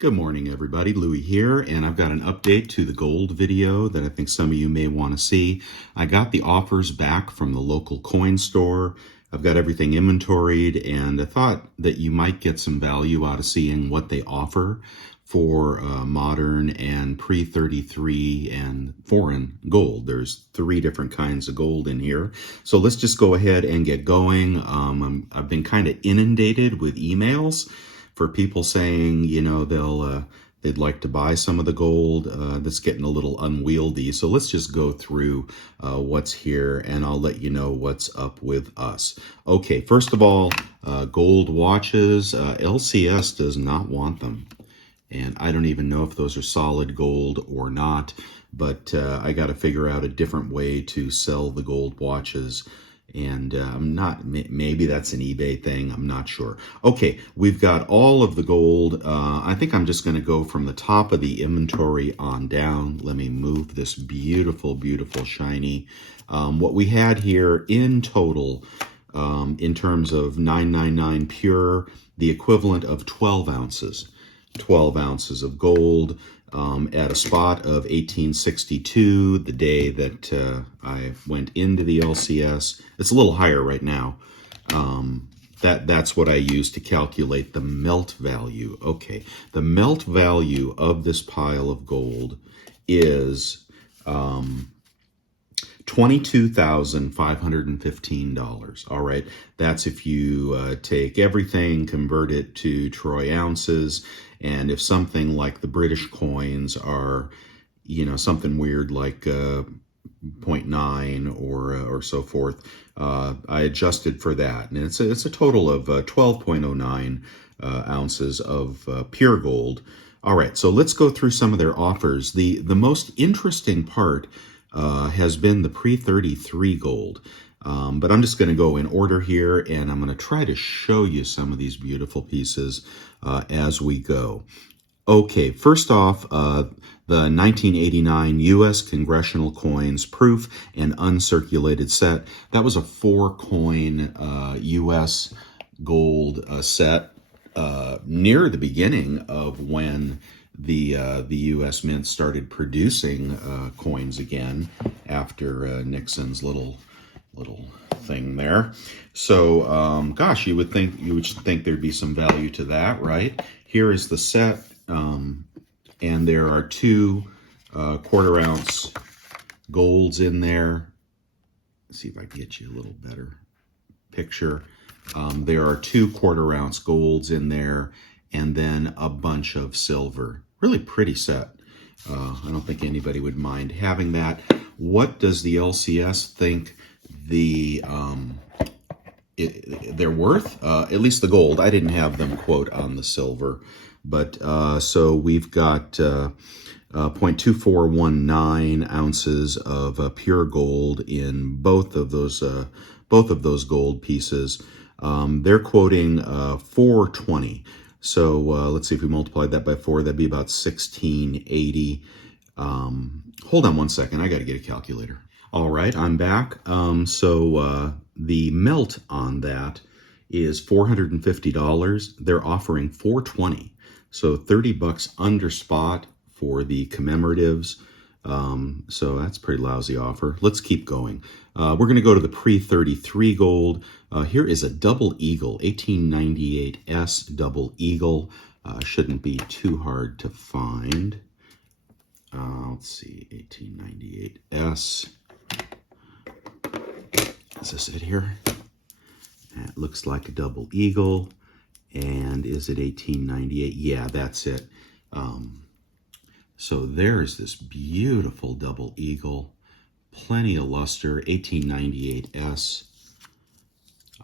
Good morning, everybody. Louie here, and I've got an update to the gold video that I think some of you may want to see. I got the offers back from the local coin store. I've got everything inventoried, and I thought that you might get some value out of seeing what they offer for modern and pre-33 and foreign gold. There's 3 different kinds of gold in here. So let's just go ahead and get going. I've been kind of inundated with emails for people saying, they'd like to buy some of the gold. That's getting a little unwieldy. So let's just go through what's here, and I'll let you know what's up with us. Okay, first of all, gold watches. LCS does not want them. And I don't even know if those are solid gold or not, but I got to figure out a different way to sell the gold watches. And maybe that's an eBay thing. I'm not sure. Okay, we've got all of the gold. I think I'm just going to go from the top of the inventory on down. Let me move this beautiful, beautiful, shiny. What we had here in total, in terms of 999 pure, the equivalent of 12 ounces. 12 ounces of gold at a spot of 1862, the day that I went into the LCS. It's a little higher right now. That's what I use to calculate the melt value. Okay, the melt value of this pile of gold is $22,515. All right, that's if you take everything, convert it to troy ounces, and if something like the British coins are, something weird like 0.9 or so forth, I adjusted for that, and it's a total of 12.09 ounces of pure gold. All right, so let's go through some of their offers. The most interesting part has been the pre-33 gold. But I'm just going to go in order here, and I'm going to try to show you some of these beautiful pieces as we go. Okay, first off, the 1989 U.S. Congressional Coins Proof and Uncirculated set. That was a 4-coin U.S. gold set near the beginning of when the U.S. Mint started producing coins again after Nixon's little thing there. So, gosh, you would think there'd be some value to that, right? Here is the set, and there are 2 quarter-ounce golds in there. Let's see if I can get you a little better picture. There are 2 quarter-ounce golds in there, and then a bunch of silver. Really pretty set. I don't think anybody would mind having that. What does the LCS think they're worth? At least the gold. I didn't have them quote on the silver, but so we've got 0.2419 ounces of pure gold in both of those gold pieces. They're quoting 420. So let's see, if we multiplied that by 4, that'd be about 1680. Hold on one second. I got to get a calculator. All right, I'm back. So the melt on that is $450. They're offering $420. So $30 under spot for the commemoratives. So that's a pretty lousy offer. Let's keep going. We're going to go to the pre-33 gold. Here is a double eagle, 1898S double eagle. Shouldn't be too hard to find. Let's see, 1898S. Is this it here? It looks like a double eagle. And is it 1898? Yeah, that's it. So there's this beautiful double eagle. Plenty of luster, 1898S.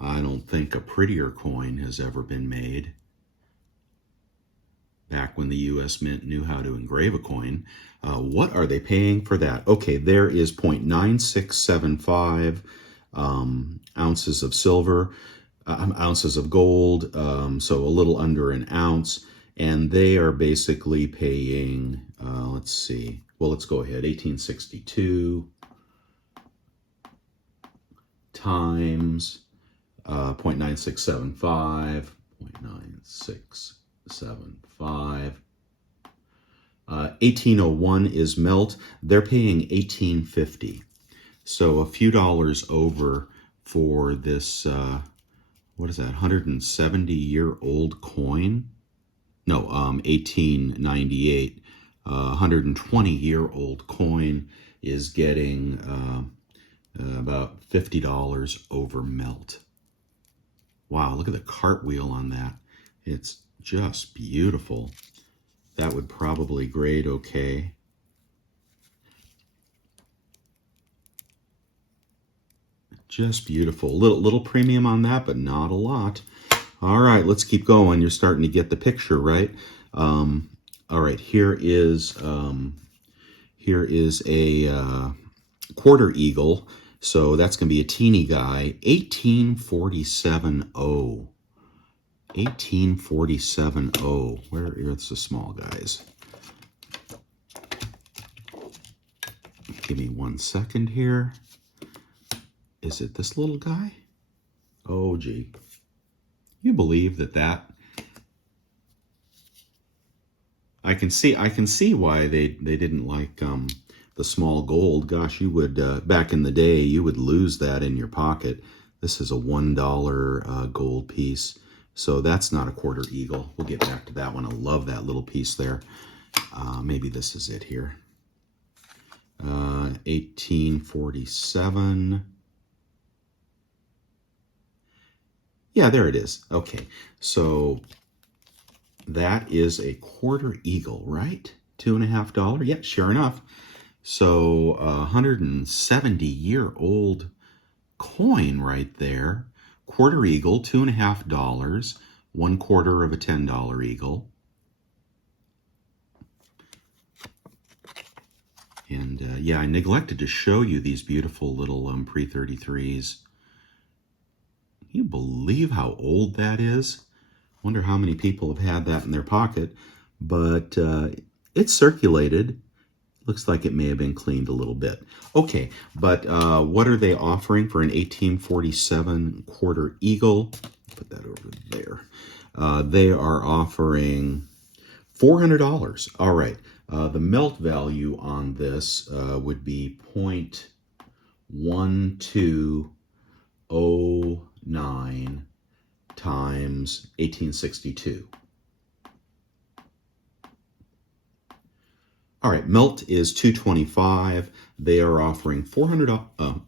I don't think a prettier coin has ever been made. Back when the U.S. Mint knew how to engrave a coin. What are they paying for that? Okay, there is 0.9675 ounces of silver, ounces of gold, so a little under an ounce. And they are basically paying, let's see, well, let's go ahead, 1862 times 0.9675, 0.9675 1801 is melt. They're paying $18.50. So a few dollars over for this, what is that, 170-year-old coin? No, 1898. 120-year-old coin is getting about $50 over melt. Wow, look at the cartwheel on that. It's just beautiful. That would probably grade okay. Just beautiful. Little premium on that, but not a lot. All right, let's keep going. You're starting to get the picture, right? All right, here is a quarter eagle. So that's going to be a teeny guy. 1847.0. 1847.0. Where is the small guys? Give me 1 second here. Is it this little guy? Oh, gee. You believe that? I can see why they didn't like the small gold. Gosh, you would back in the day you would lose that in your pocket. This is a $1 gold piece, so that's not a quarter eagle. We'll get back to that one. I love that little piece there. Maybe this is it here. 1847. Yeah, there it is. Okay, so that is a quarter eagle, right? $2.50. Yeah, sure enough. So 170-year-old coin right there. Quarter eagle, $2.50. 1/4 of a $10 eagle. And yeah, I neglected to show you these beautiful little pre-33s. Can you believe how old that is? Wonder how many people have had that in their pocket. But it's circulated. Looks like it may have been cleaned a little bit. Okay, but what are they offering for an 1847 quarter eagle? Put that over there. They are offering $400. All right. The melt value on this would be 0.1209 times 1862. All right, melt is $225. They are offering $400.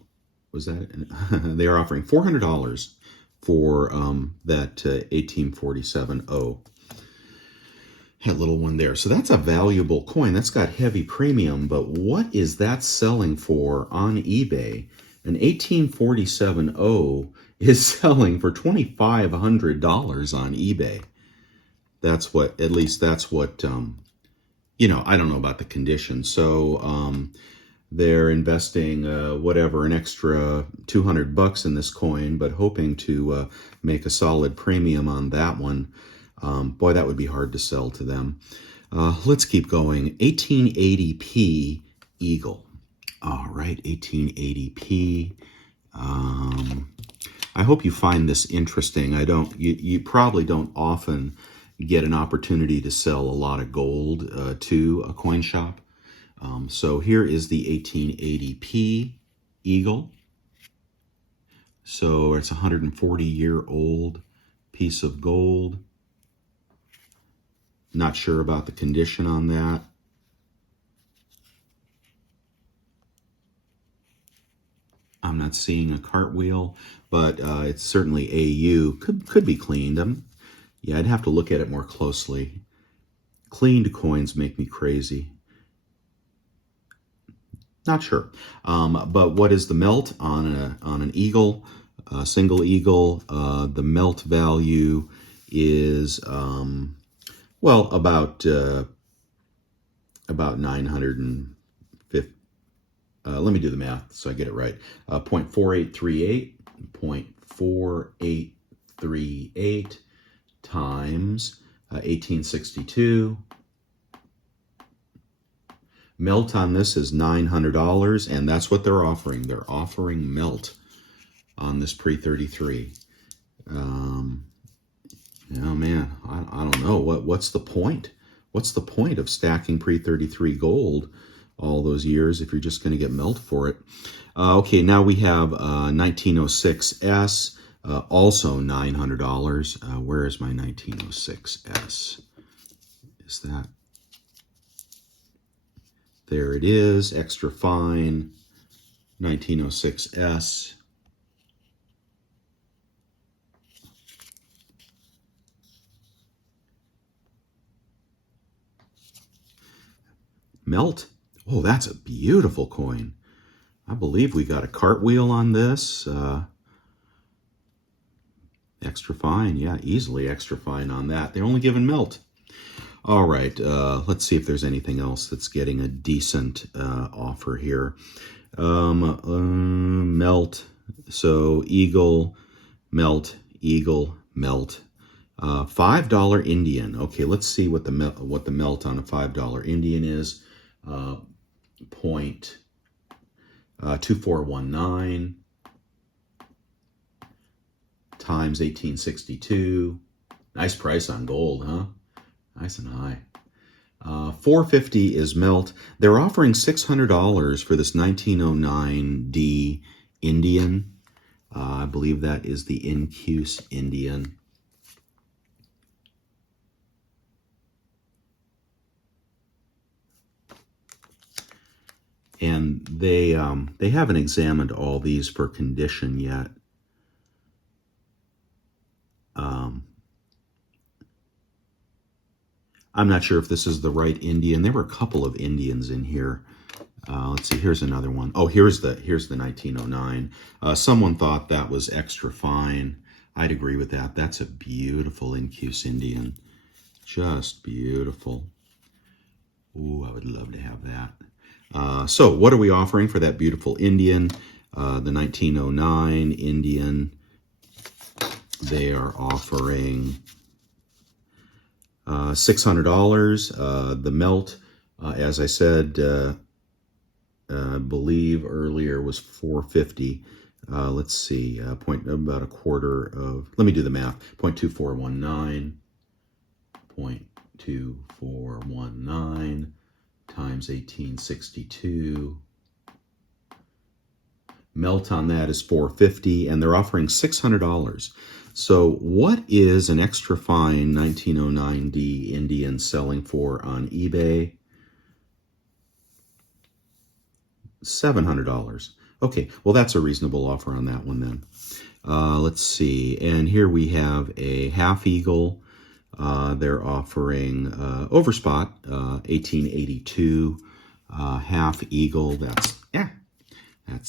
Was that? They are offering $400 for that 1847.0. That little one there. So that's a valuable coin. That's got heavy premium, but what is that selling for on eBay? An 1847.0 is selling for $2,500 on eBay. That's what, at least that's what, you know, I don't know about the condition. So they're investing whatever, an extra $200 in this coin, but hoping to make a solid premium on that one. Boy, that would be hard to sell to them. Let's keep going. 1880p Eagle. All right, 1880p. I hope you find this interesting. You probably don't often get an opportunity to sell a lot of gold to a coin shop. So here is the 1880p Eagle. So it's a 140-year-old piece of gold. Not sure about the condition on that. I'm not seeing a cartwheel, but it's certainly AU. Could be cleaned. Yeah, I'd have to look at it more closely. Cleaned coins make me crazy. Not sure. But what is the melt on an eagle, a single eagle? The melt value is well, about 950. Let me do the math so I get it right. 0.4838, 0.4838 times 1862. Melt on this is $900, and that's what they're offering. They're offering melt on this pre-33. Oh man, I don't know. What's the point? what's the point of stacking pre-33 gold all those years if you're just going to get melt for it? Okay, now we have 1906S, also $900. Where is my 1906S? Is that? There it is, extra fine, 1906S. Melt. Oh, that's a beautiful coin. I believe we got a cartwheel on this. Extra fine, yeah, easily extra fine on that. They're only giving melt. All right, let's see if there's anything else that's getting a decent offer here. Melt, so eagle, melt, eagle, melt. $5 Indian. Okay, let's see what the melt on a $5 Indian is. 0.2419 times 1862. Nice price on gold, huh? Nice and high. 450 is melt. They're offering $600 for this 1909D Indian. I believe that is the Incuse Indian. And they haven't examined all these for condition yet. I'm not sure if this is the right Indian. There were a couple of Indians in here. Let's see, here's another one. Oh, here's the 1909. Someone thought that was extra fine. I'd agree with that. That's a beautiful Incuse Indian. Just beautiful. Ooh, I would love to have that. So what are we offering for that beautiful Indian? The 1909 Indian. They are offering $600. The melt, as I said, I believe earlier was $450. Let's see, about a quarter of, let me do the math, 0.2419, 0.2419 times 1862. Melt on that is $450, and they're offering $600. So what is an extra fine 1909D Indian selling for on eBay? $700. Okay, well, that's a reasonable offer on that one then. Let's see, and here we have a half eagle. They're offering overspot, 1882, half eagle. That's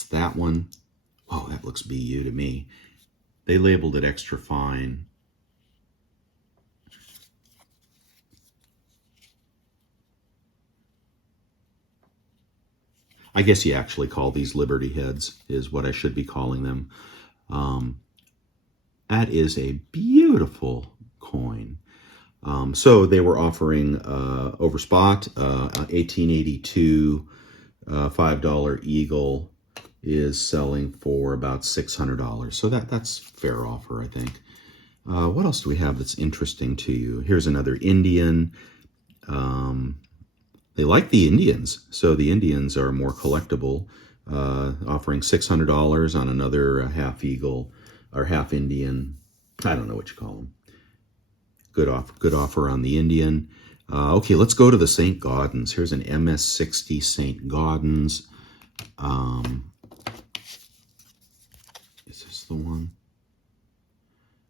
that one. Oh, that looks BU to me. They labeled it extra fine. I guess you actually call these Liberty heads, is what I should be calling them. That is a beautiful coin. So they were offering over spot, 1882, $5 Eagle is selling for about $600. So that's fair offer, I think. What else do we have that's interesting to you? Here's another Indian. They like the Indians, so the Indians are more collectible, offering $600 on another half Eagle or half Indian. I don't know what you call them. Good offer on the Indian. Okay, let's go to the St. Gaudens. Here's an MS60 St. Gaudens. Is this the one?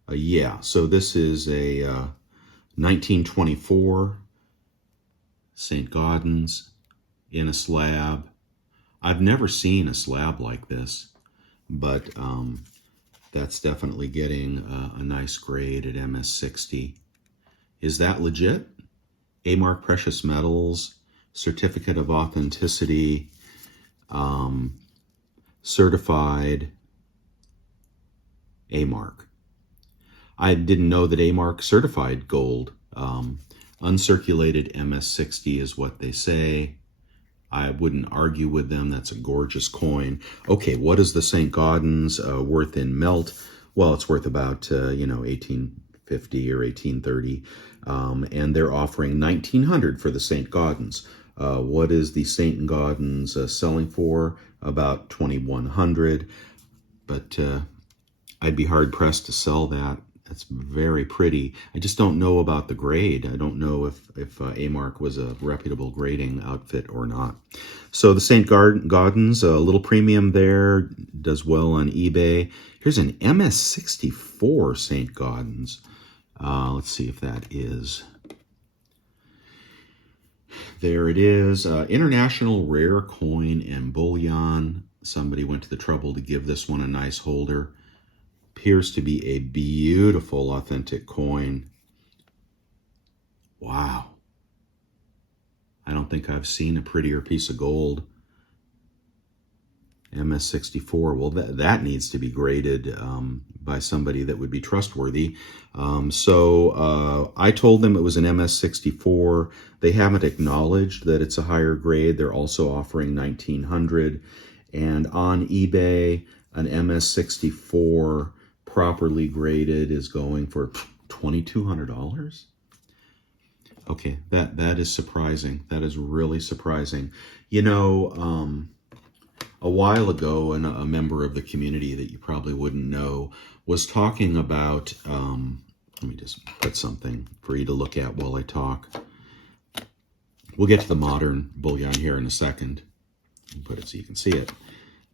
Yeah, so this is a 1924 St. Gaudens in a slab. I've never seen a slab like this, but that's definitely getting a nice grade at MS60. Is that legit? A-Mark Precious Metals, Certificate of Authenticity, certified A-Mark. I didn't know that A-Mark certified gold. Uncirculated MS60 is what they say. I wouldn't argue with them. That's a gorgeous coin. Okay, what is the St. Gaudens worth in melt? Well, it's worth about, 18 1850 or 1830, and they're offering 1900 for the St. Gaudens. What is the St. Gaudens selling for? About 2100, but I'd be hard pressed to sell that. That's very pretty. I just don't know about the grade. I don't know if A-Mark was a reputable grading outfit or not. So the St. Gaudens, a little premium there, does well on eBay. Here's an MS64 St. Gaudens. Let's see if that is. There it is. International Rare Coin and Bullion. Somebody went to the trouble to give this one a nice holder. Appears to be a beautiful, authentic coin. Wow. I don't think I've seen a prettier piece of gold. MS64. Well, that needs to be graded by somebody that would be trustworthy. So I told them it was an MS64. They haven't acknowledged that it's a higher grade. They're also offering 1900. And on eBay, an MS64 properly graded is going for $2,200. Okay, that is surprising. That is really surprising. You know, a while ago, and a member of the community that you probably wouldn't know was talking about, let me just put something for you to look at while I talk. We'll get to the modern bullion here in a second. I'll put it so you can see it.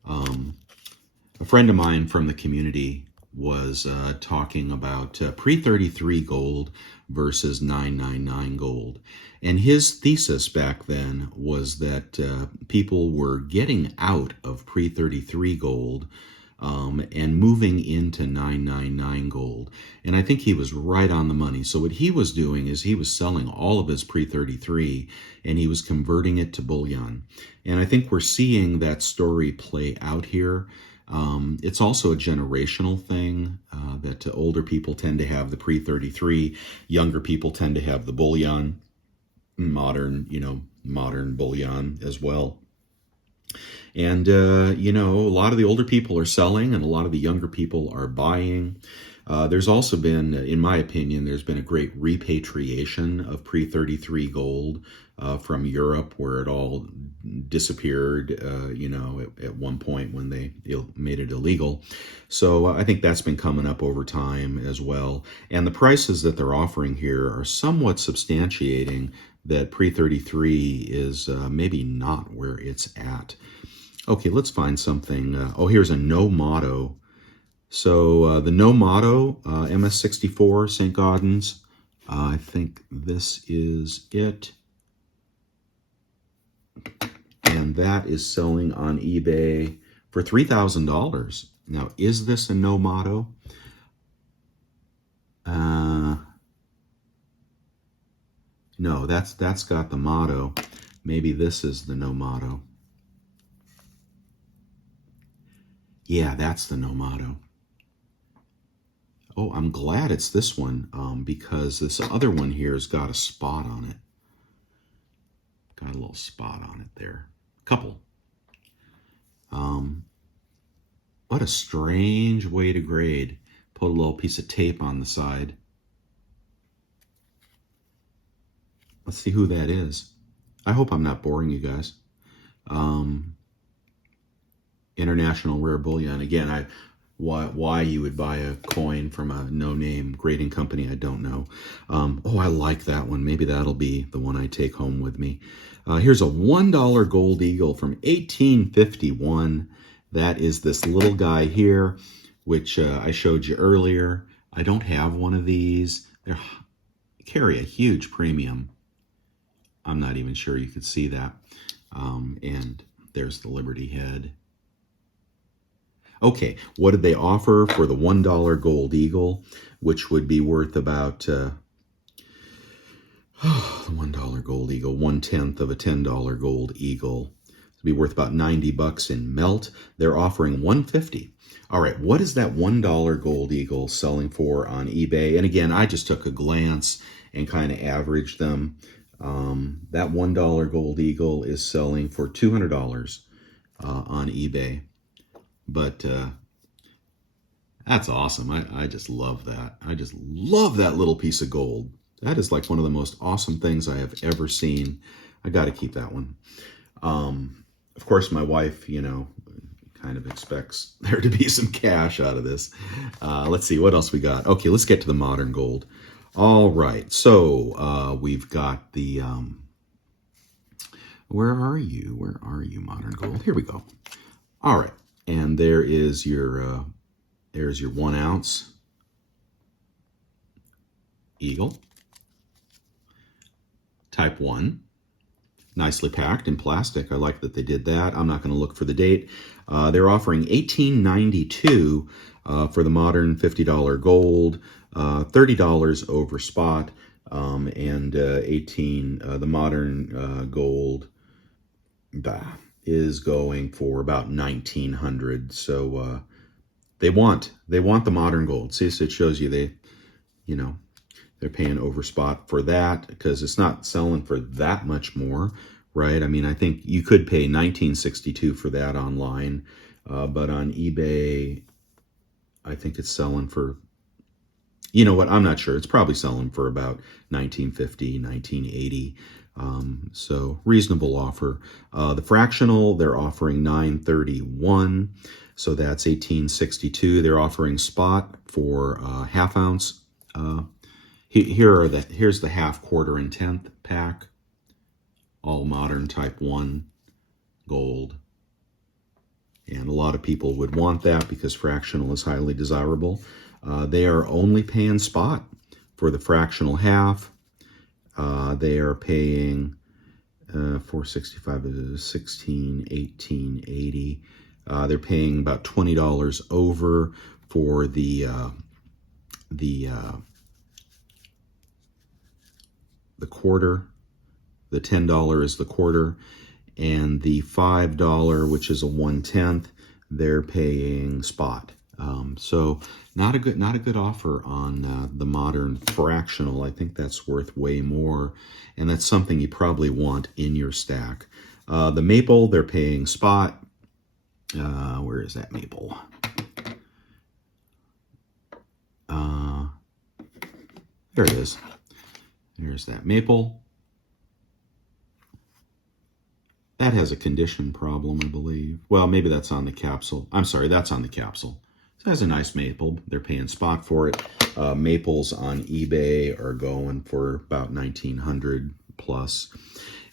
A friend of mine from the community was talking about pre-33 gold versus 999 gold. And his thesis back then was that people were getting out of pre-33 gold and moving into 999 gold. And I think he was right on the money. So what he was doing is he was selling all of his pre-33 and he was converting it to bullion. And I think we're seeing that story play out here. It's also a generational thing that older people tend to have the pre-33, younger people tend to have the bullion, modern bullion as well. And, a lot of the older people are selling and a lot of the younger people are buying. There's also been, in my opinion, there's been a great repatriation of pre-33 gold from Europe, where it all disappeared, at one point when they made it illegal. So I think that's been coming up over time as well. And the prices that they're offering here are somewhat substantiating that pre-33 is maybe not where it's at. Okay, let's find something. Here's a no motto. So the no motto, MS64, St. Gaudens. I think this is it. And that is selling on eBay for $3,000. Now, is this a no motto? No, that's got the motto. Maybe this is the no motto. Yeah, that's the no motto. Oh, I'm glad it's this one because this other one here has got a spot on it. Got a little spot on it there. Couple. What a strange way to grade. Put a little piece of tape on the side. Let's see who that is. I hope I'm not boring you guys. International Rare Bullion. Again, why you would buy a coin from a no-name grading company, I don't know. I like that one. Maybe that'll be the one I take home with me. Here's a $1 gold eagle from 1851. That is this little guy here, which I showed you earlier. I don't have one of these. They carry a huge premium. I'm not even sure you could see that. And there's the Liberty head. Okay, what did they offer for the $1 gold eagle, which would be worth about the $1 gold eagle, 1/10 of a $10 gold eagle. It'd be worth about $90 in melt. They're offering $150. All right, what is that $1 gold eagle selling for on eBay? And again, I just took a glance and kind of averaged them. That $1 gold eagle is selling for $200 on eBay. But That's awesome. I just love that. I just love that little piece of gold. That is like one of the most awesome things I have ever seen. I got to keep that one. Of course, my wife, kind of expects there to be some cash out of this. Let's see what else we got. Okay, let's get to the modern gold. All right, so we've got the, where are you? Where are you, modern gold? Here we go. All right, and there's your 1 ounce Eagle, type 1. Nicely packed in plastic. I like that they did that. I'm not going to look for the date. They're offering $18.92 for the modern $50 gold, $30 over spot, and the modern gold is going for about $1,900. So they want the modern gold. See, so it shows you they're paying over spot for that because it's not selling for that much more, right? I mean, I think you could pay $19.62 for that online, but on eBay, I think it's selling for, you know what? I'm not sure. It's probably selling for about $19.50, $19.80. So reasonable offer. The fractional, they're offering $9.31. So that's $18.62. They're offering spot for half ounce. Here's the half, quarter, and tenth pack. All modern type 1 gold. And a lot of people would want that because fractional is highly desirable. They are only paying spot for the fractional half. They are paying $465 is 16, 18, 80. They're paying about $20 over for the quarter. The $10 is the quarter, and the $5, which is a 1/10, they're paying spot. So not a good offer on the modern fractional. I think that's worth way more, and that's something you probably want in your stack. The maple, they're paying spot. Where is that maple? There it is. There's that maple. That has a condition problem, I believe. Well, maybe that's on the capsule. I'm sorry, that's on the capsule. It has a nice maple. They're paying spot for it. Maples on eBay are going for about $1,900 plus.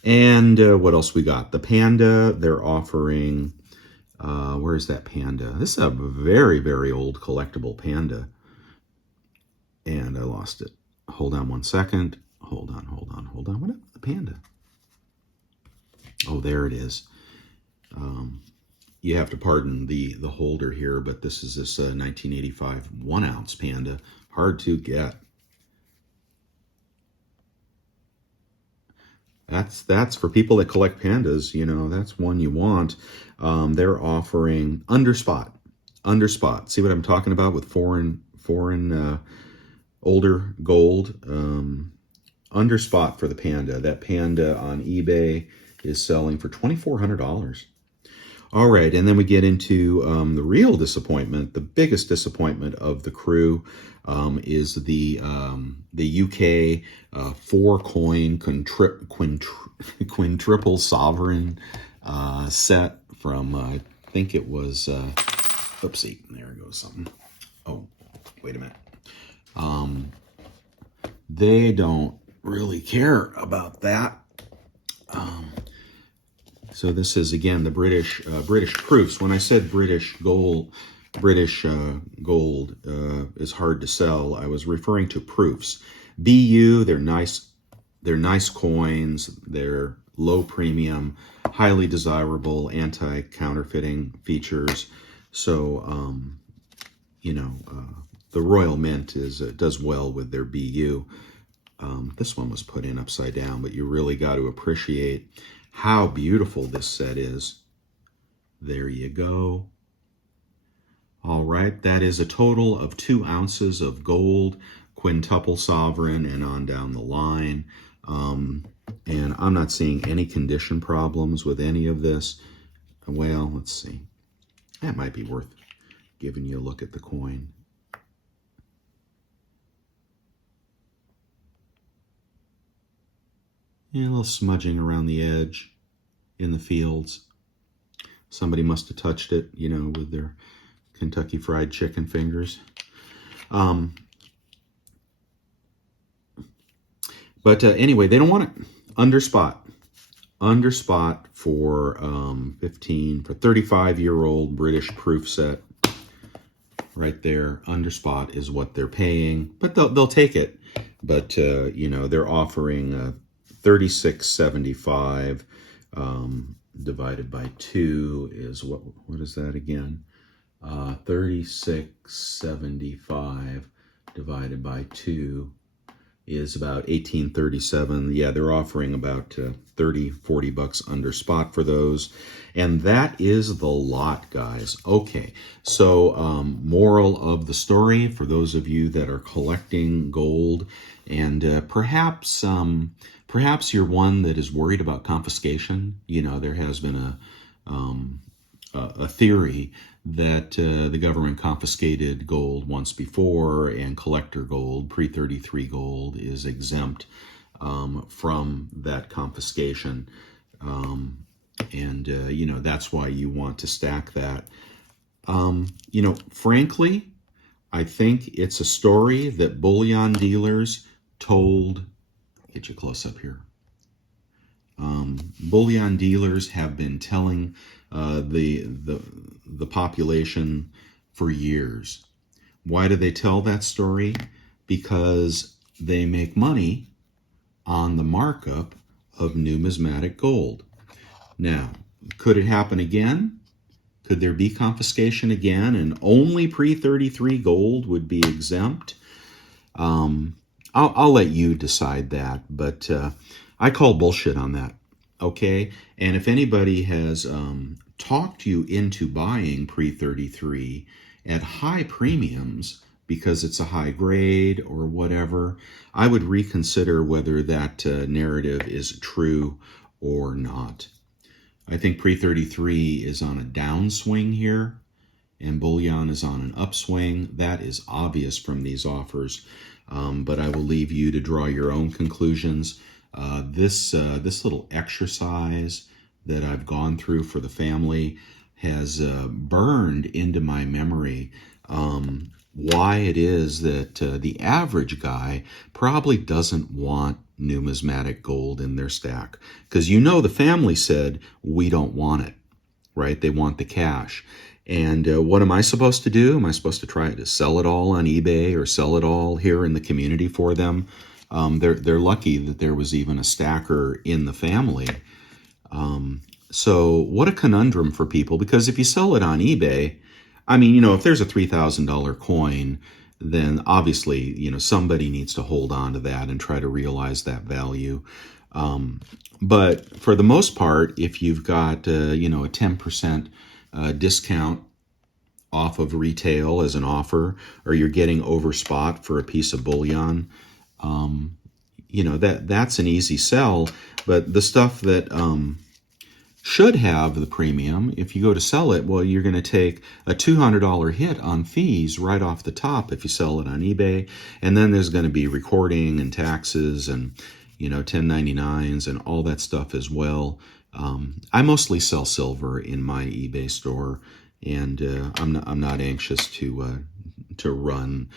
And what else we got? The panda, they're offering, where's that panda? This is a very, very old collectible panda. And I lost it. Hold on one second. Hold on. What happened to the panda? Oh, there it is. You have to pardon the holder here, but this is this 1985 1 ounce panda. Hard to get. That's for people that collect pandas. That's one you want. They're offering under spot. See what I'm talking about with foreign older gold. Under spot for the panda. That panda on eBay is selling for $2,400. All right, and then we get into the real disappointment. The biggest disappointment of the crew is the UK 4-coin quintuple sovereign set from, I think it was, oopsie, there goes something. Oh, wait a minute. They don't really care about that. So this is, again, the British proofs. When I said British gold is hard to sell, I was referring to proofs. BU, they're nice coins. They're low premium, highly desirable, anti-counterfeiting features. So, the Royal Mint does well with their BU. This one was put in upside down, but you really got to appreciate how beautiful this set is. There you go. All right, that is a total of 2 ounces of gold, quintuple sovereign, and on down the line. And I'm not seeing any condition problems with any of this. Well, let's see. That might be worth giving you a look at the coin. Yeah, a little smudging around the edge in the fields. Somebody must have touched it, with their Kentucky Fried Chicken fingers. But anyway, they don't want it under spot. Under spot for 35-year-old British proof set. Right there, under spot is what they're paying, but they'll take it. But they're offering $36.75 divided by 2 is what is that again? 36.75 divided by 2 is about $18.37. Yeah, they're offering about $30-$40 under spot for those. And that is the lot, guys. Okay, so moral of the story for those of you that are collecting gold, and perhaps you're one that is worried about confiscation. There has been a theory that the government confiscated gold once before, and collector gold, pre-33 gold, is exempt from that confiscation. That's why you want to stack that. Frankly, I think it's a story that bullion dealers told. Get you close up here. Bullion dealers have been telling the population for years. Why do they tell that story? Because they make money on the markup of numismatic gold. Now, could it happen again? Could there be confiscation again and only pre-33 gold would be exempt? I'll let you decide that, but I call bullshit on that. Okay, and if anybody has talked you into buying pre-33 at high premiums because it's a high grade or whatever, I would reconsider whether that narrative is true or not. I think pre-33 is on a downswing here, and bullion is on an upswing. That is obvious from these offers, but I will leave you to draw your own conclusions. This little exercise that I've gone through for the family has burned into my memory why it is that the average guy probably doesn't want numismatic gold in their stack. Because the family said, we don't want it, right? They want the cash. And what am I supposed to do? Am I supposed to try to sell it all on eBay or sell it all here in the community for them? They're lucky that there was even a stacker in the family. So what a conundrum for people, because if you sell it on eBay, if there's a $3,000 coin, then obviously, somebody needs to hold on to that and try to realize that value. But for the most part, if you've got, a 10% discount off of retail as an offer, or you're getting over spot for a piece of bullion, that's an easy sell. But the stuff that should have the premium, if you go to sell it, well, you're going to take a $200 hit on fees right off the top if you sell it on eBay. And then there's going to be recording and taxes and 1099s and all that stuff as well. I mostly sell silver in my eBay store, and I'm not anxious to run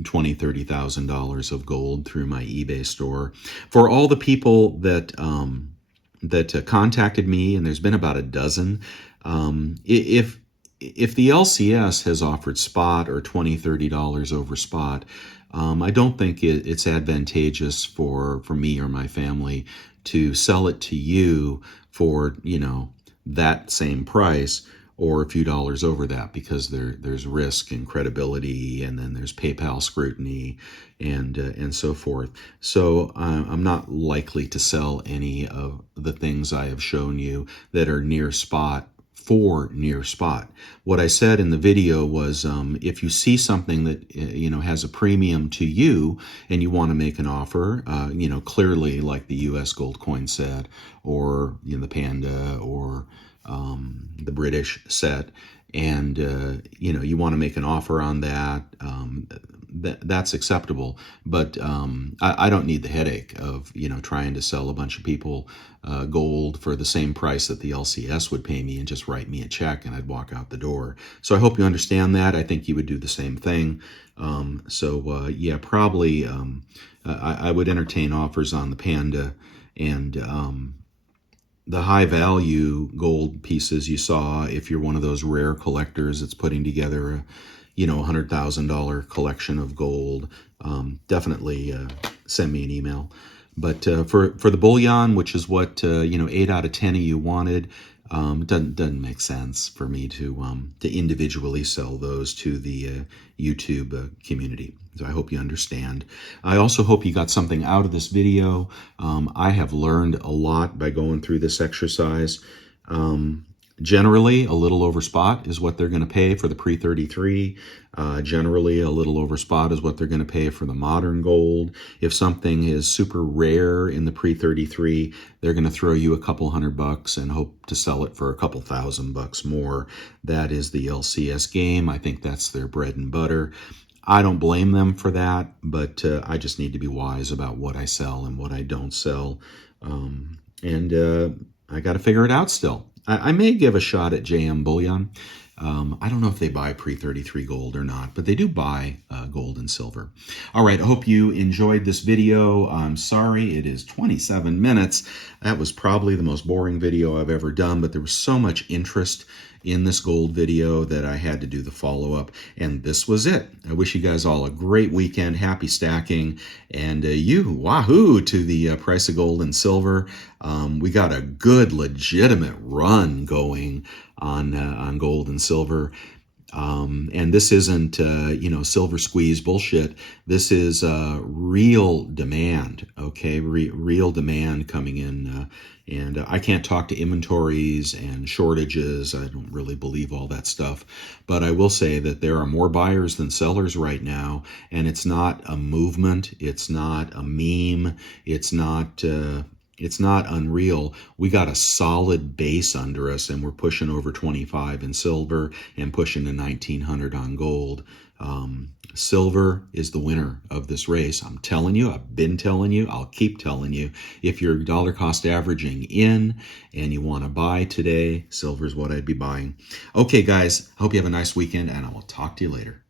$20,000-$30,000 of gold through my eBay store. For all the people that contacted me, and there's been about a dozen, if the LCS has offered spot or $20-$30 over spot, I don't think it's advantageous for me or my family to sell it to you for that same price or a few dollars over that, because there's risk and credibility, and then there's PayPal scrutiny and so forth. So I'm not likely to sell any of the things I have shown you that are near spot for near spot. What I said in the video was if you see something that has a premium to you and you want to make an offer, clearly like the U.S. gold coin said, or the Panda, or the British set, and you want to make an offer on that, that's acceptable. But I don't need the headache of trying to sell a bunch of people gold for the same price that the LCS would pay me and just write me a check and I'd walk out the door. So I hope you understand that. I think you would do the same thing. Yeah, probably I would entertain offers on the Panda and the high value gold pieces you saw. If you're one of those rare collectors that's putting together a $100,000 collection of gold, definitely send me an email. But for the bullion, which is what 8 out of 10 of you wanted, doesn't make sense for me to individually sell those to the YouTube community. So I hope you understand. I also hope you got something out of this video. I have learned a lot by going through this exercise. Generally, a little over spot is what they're going to pay for the pre-33. Generally, a little over spot is what they're going to pay for the modern gold. If something is super rare in the pre-33, they're going to throw you a couple $100 and hope to sell it for a couple $1,000 more. That is the LCS game. I think that's their bread and butter. I don't blame them for that, but I just need to be wise about what I sell and what I don't sell. I got to figure it out still. I may give a shot at JM Bullion. I don't know if they buy pre-33 gold or not, but they do buy gold and silver. All right, I hope you enjoyed this video. I'm sorry it is 27 minutes. That was probably the most boring video I've ever done, but there was so much interest in this gold video that I had to do the follow-up, and this was it. I wish you guys all a great weekend, happy stacking, and wahoo to the price of gold and silver. We got a good, legitimate run going on gold and silver. And this isn't, silver squeeze bullshit. This is real demand, okay? Real demand coming in. And I can't talk to inventories and shortages. I don't really believe all that stuff. But I will say that there are more buyers than sellers right now. And it's not a movement. It's not a meme. It's not unreal. We got a solid base under us, and we're pushing over 25 in silver and pushing to 1900 on gold. Silver is the winner of this race. I'm telling you, I've been telling you, I'll keep telling you. If you're dollar cost averaging in and you want to buy today, silver is what I'd be buying. Okay, guys, hope you have a nice weekend, and I will talk to you later.